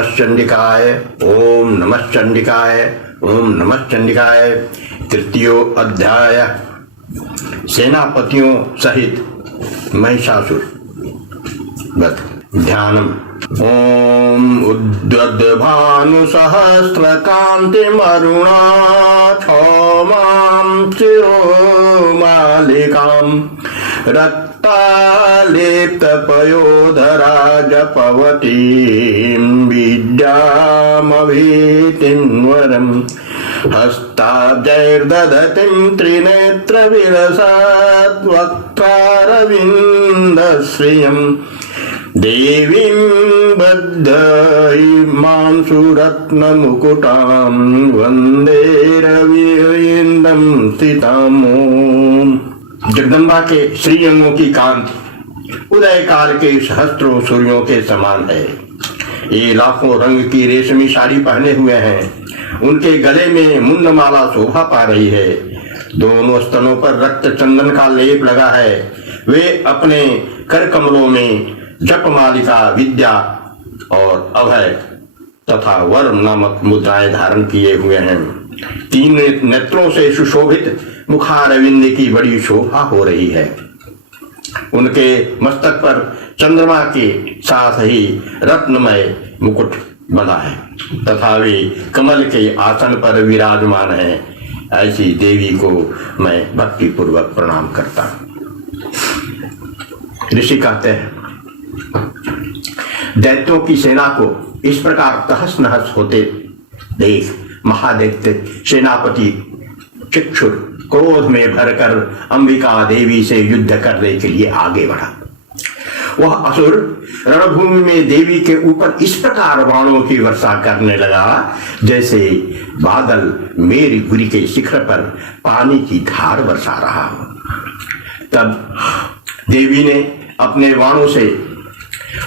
नमः चंडिकाय, ओम नमः चंडिकाय, ओम नमः चंडिकाय। तृतीयो अध्याय सेनापतियों सहित महिषासुर वध। ध्यानम। ओम उद्वद्भानु सहस्र कांतिमरुणा क्षौमां चिरोमालिकां रक्तालेप्त पयोधरा जपवतीं विद्यामभीतिं वरम् हस्ताब्जैर्दधतीं त्रिनेत्रविलसद्वक्त्रारविन्दश्रियम् देवीं बद्धैमांसुरत्नमुकुटां वन्दे रविन्द्रं स्थिताम्। जगदम्बा के श्रीअंगों की कांति उदय काल के सहस्त्रों सूर्यों के समान है। ये लाखों रंग की रेशमी साड़ी पहने हुए हैं। उनके गले में मुंडमाला शोभा पा रही है। दोनों स्तनों पर रक्त चंदन का लेप लगा है। वे अपने कर कमलों में जप मालिका, विद्या और अभय तथा वर्म नामक मुद्राएं धारण किए हुए हैं। तीन नेत्रों से सुशोभित मुखारविंद की बड़ी शोभा हो रही है। उनके मस्तक पर चंद्रमा के साथ ही रत्नमय मुकुट बना है तथा वे कमल के आसन पर विराजमान हैं। ऐसी देवी को मैं भक्ति पूर्वक प्रणाम करता हूं। ऋषि कहते हैं, दैत्यों की सेना को इस प्रकार तहस नहस होते देख महादैत्य सेनापति चिक्षुर क्रोध में भरकर अंबिका देवी से युद्ध करने के लिए आगे बढ़ा। वह असुर रणभूमि में देवी के ऊपर इस प्रकार बाणों की वर्षा करने लगा जैसे बादल मेरुगिरी के शिखर पर पानी की धार बरसा रहा हो। तब देवी ने अपने बाणों से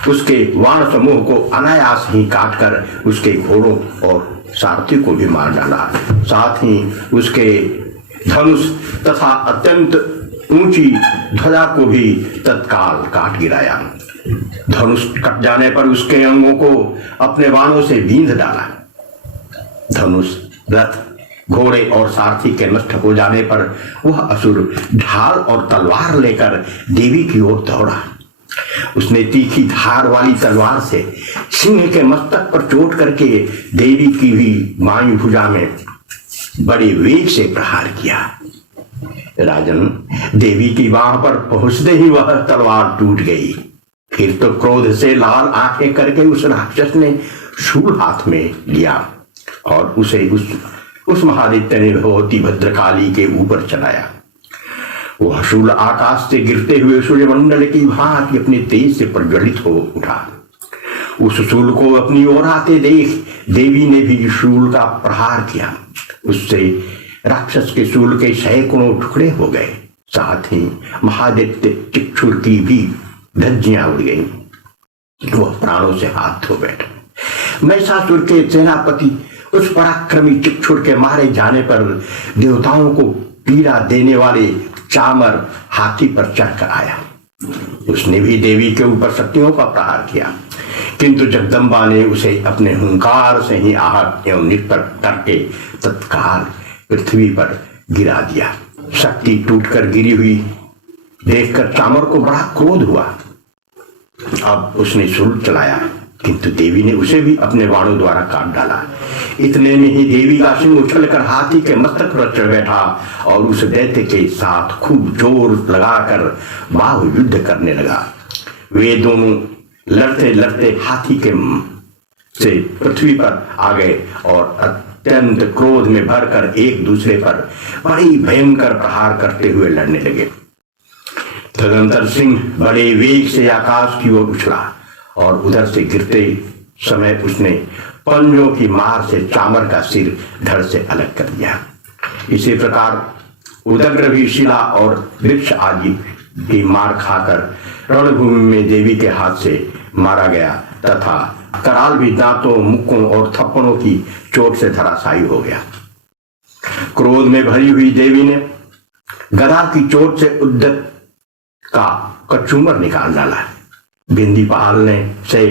उसके बाण समूह को अनायास ही काटकर उसके घोड़ों और सारथी को भी मार डाला। साथ ही उसके धनुष तथा अत्यंत ऊंची ध्वजा को भी तत्काल काट गिराया। धनुष कट जाने पर उसके अंगों को अपने बाणों से बींध डाला। धनुष, रथ, घोड़े और सारथी के नष्ट हो जाने पर वह असुर ढाल और तलवार लेकर देवी की ओर दौड़ा। उसने तीखी धार वाली तलवार से सिंह के मस्तक पर चोट करके देवी की भी बाईं भुजा में बड़े वेग से प्रहार किया। राजन, देवी की बाह पर पहुंचते ही वह तलवार टूट गई। फिर तो क्रोध से लाल आंखें करके उस राक्षस ने शूल हाथ में लिया और उसे उस महादित्य ने भगवती भद्रकाली के ऊपर चलाया। वह शूल आकाश से गिरते हुए सूर्यमंडल की भांति अपने तेज से प्रज्वलित हो उठा। उस शूल को अपनी ओर आते देख देवी ने भी शूल का प्रहार किया। उससे राक्षस के शूल के सैकड़ों टुकड़े हो गए। साथ ही महादित्य चिक्षुर की भी धज्जियां उड़ गईं। वह प्राणों से हाथ धो बैठा। महिषासुर के सेनापति उस पराक्रमी चिक्षुर के मारे जाने पर देवताओं को पीड़ा देने वाले चामर हाथी पर चढ़कर आया। उसने भी देवी के ऊपर शक्तियों का प्रहार किया, किंतु जगदम्बा ने उसे अपने हुंकार से ही आहत एवं निष्प्रभ करके तत्काल पृथ्वी पर गिरा दिया। शक्ति टूटकर गिरी हुई देखकर चामर को बड़ा क्रोध हुआ। अब उसने शूल चलाया, किंतु देवी ने उसे भी अपने बाणों द्वारा काट डाला। इतने में ही देवी का सिंह उछलकर हाथी के मस्तक पर चढ़ बैठा और उस दैत्य के साथ खूब जोर लगाकर बाहु युद्ध करने लगा। वे दोनों लड़ते लड़ते हाथी के से पृथ्वी पर आ गए और अत्यंत क्रोध में भरकर एक दूसरे पर बड़ी भयंकर प्रहार करते हुए लड़ने लगे। तदंतर सिंह बड़े वेग से आकाश की ओर उछला और उधर से गिरते समय उसने पंजों की मार से चामर का सिर धड़ से अलग कर दिया। इसी प्रकार उदग्र भी शिला और वृक्ष आदि की मार खाकर रणभूमि में देवी के हाथ से मारा गया तथा कराल भी दांतों, मुक्कों और थप्पड़ों की चोट से धराशायी हो गया। क्रोध में भरी हुई देवी ने गदा की चोट से उद्दत का कचूमर निकाल डाला बिंदीपाल ने से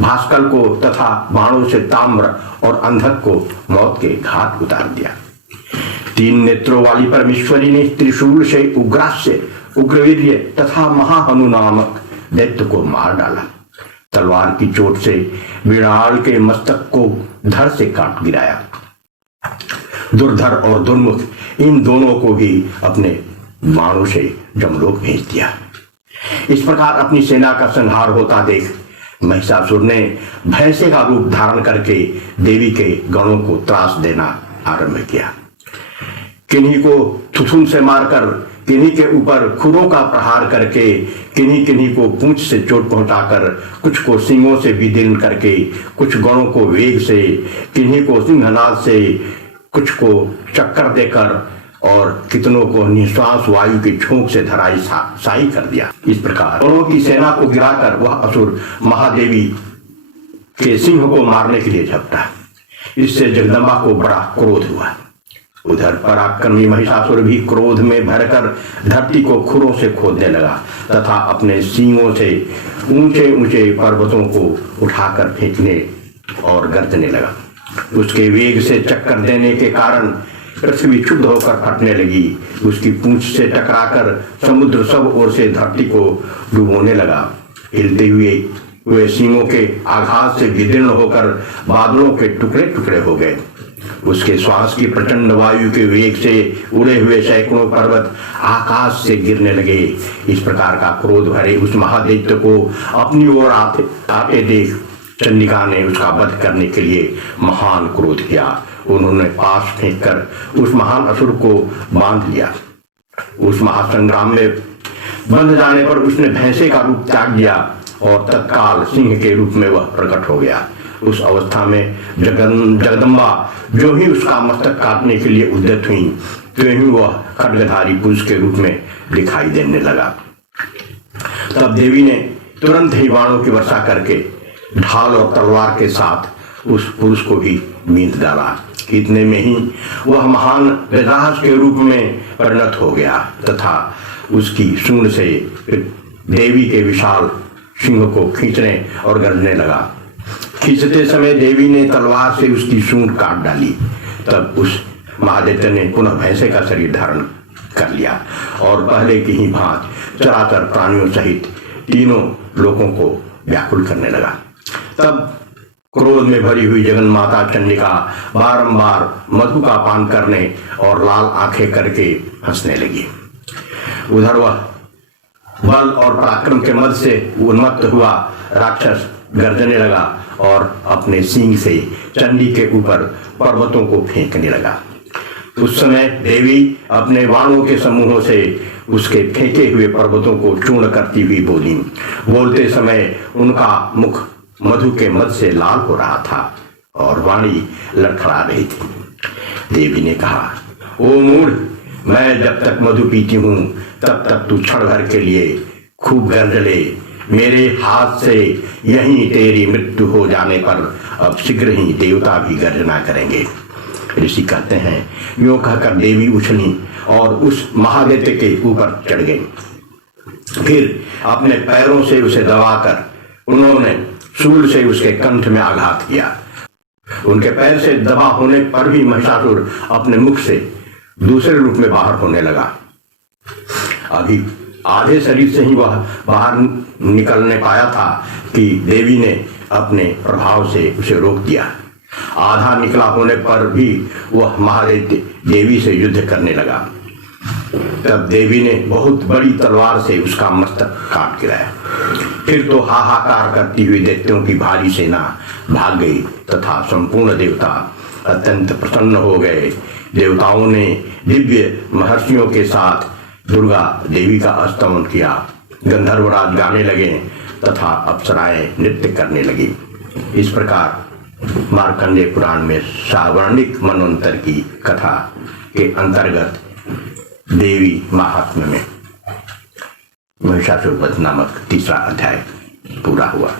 भास्कर को तथा बाणों से ताम्र और अंधक को मौत के घाट उतार दिया। 3 नेत्रों वाली परमेश्वरी ने त्रिशूल से उग्रास्य, उग्रवीर्य तथा महाहनु नामक दैत्य को मार डाला। तलवार की चोट से विराल के मस्तक को धड़ से काट गिराया। दुर्धर और दुर्मुख इन दोनों को भी अपने बाणों से जमलोक भेज दिया। इस प्रकार अपनी सेना का संहार होता देख महिषासुर ने भैंसे का रूप धारण करके देवी के गणों को त्रास देना आरंभ किया। किन्हीं को थुथुन से मारकर, किन्हीं के ऊपर खुरों का प्रहार करके, किन्हीं को पूंछ से चोट पहुंचाकर, कुछ को सींगों से विदीर्ण करके, कुछ गणों को वेग से, किन्हीं को सिंहनाद से, कुछ को चक्कर देकर और कितनों को निश्वास वायु के झोंक से धराशायी कर दिया। इस प्रकार गणों की सेना को गिराकर वह असुर महादेवी के सिंह को मारने के लिए झपटा। इससे जगदम्बा को बड़ा क्रोध हुआ। उधर पराक्रमी महिषासुर भी क्रोध में भरकर धरती को खुरों से खोदने लगा तथा अपने सींगों से ऊंचे ऊंचे पर्वतों को उठाकर फेंकने और गर्जने लगा। उसके वेग से चक्कर देने के कारण पृथ्वी क्षुब्ध होकर फटने लगी। उसकी पूंछ से टकराकर समुद्र सब ओर से धरती को डुबोने लगा। हिलते हुए सींगों के आघात से विदीर्ण होकर बादलों के टुकड़े टुकड़े हो गए। उसके श्वास की प्रचंड वायु के वेग से उड़े हुए सैकड़ों पर्वत आकाश से गिरने लगे। इस प्रकार का क्रोध भरे उस महादैत्य को अपनी ओर आते देख चंडिका ने उसका वध करने के लिए महान क्रोध किया। उन्होंने पास फेंककर उस महान असुर को बांध लिया। उस महासंग्राम में बंध जाने पर उसने भैंसे का रूप त्याग दिया और तत्काल सिंह के रूप में वह प्रकट हो गया। उस अवस्था में जगदम्बा जो ही उसका मस्तक काटने के लिए उद्यत हुई, तो ही वह खड्गधारी पुरुष के रूप में दिखाई देने लगा। तब देवी ने तुरंत ही बाणों की वर्षा करके ढाल और तलवार के साथ उस पुरुष को भी बींध डाला। इतने में ही वह महान राज के रूप में परिणत हो गया तथा उसकी सूंड से देवी के विशाल सिंह को खींचने और गरजने लगा। खींचते समय देवी ने तलवार से उसकी सूंड काट डाली। तब उस महादैत्य ने पुनः भैंसे का शरीर धारण कर लिया और पहले की ही भांति चराचर प्राणियों सहित तीनों लोगों को व्याकुल करने लगा। तब क्रोध में भरी हुई जगन माता चंडिका बारंबार मधु का पान करने और लाल आंखें करके हंसने लगी। उधर वह बल और पराक्रम के मद से उन्मत्त हुआ राक्षस गर्जने लगा और अपने सींग से चंडी के ऊपर पर्वतों को फेंकने लगा। उस समय देवी अपने बाणों के समूहों से उसके फेंके हुए पर्वतों को चूर्ण करती हुई बोली। बोलते समय उनका मुख मधु के मद से लाल हो रहा था और वाणी लड़खड़ा रही थी। देवी ने कहा, ओ मूढ़, मैं जब तक मधु पीती हूँ तब तक तू क्षण भर के लिए खूब गर्ज ले। मेरे हाथ से यहीं तेरी मृत्यु हो जाने पर अब शीघ्र ही देवता भी गर्जना करेंगे। ऋषि कहते हैं, यूं कहकर देवी उछली और उस महादैत्य के ऊपर चढ़ गई। फिर अपने पैरों से उसे दबाकर उन्होंने शूल से उसके कंठ में आघात किया। उनके पैर से दबा होने पर भी महिषासुर अपने मुख से दूसरे रूप में बाहर होने लगा। अभी आधे शरीर से ही वह बाहर निकलने पाया था कि देवी ने अपने प्रभाव से उसे रोक दिया। आधा निकला होने पर भी वह महादैत्य देवी से युद्ध करने लगा। तब देवी ने बहुत बड़ी तलवार से उसका मस्तक काट गिराया। फिर तो हाहाकार करती हुई दैत्यों की भारी सेना भाग गई तथा संपूर्ण देवता अत्यंत प्रसन्न हो गए। देवताओं ने दिव्य महर्षियों के साथ दुर्गा देवी का स्तमन किया। गंधर्वराज गाने लगे तथा अप्सराएं नृत्य करने लगी। इस प्रकार मार्कंडेय पुराण में सावर्णिक मनवंतर की कथा के अंतर्गत देवी महात्म्य में महिषासुर वध नामक तीसरा अध्याय पूरा हुआ।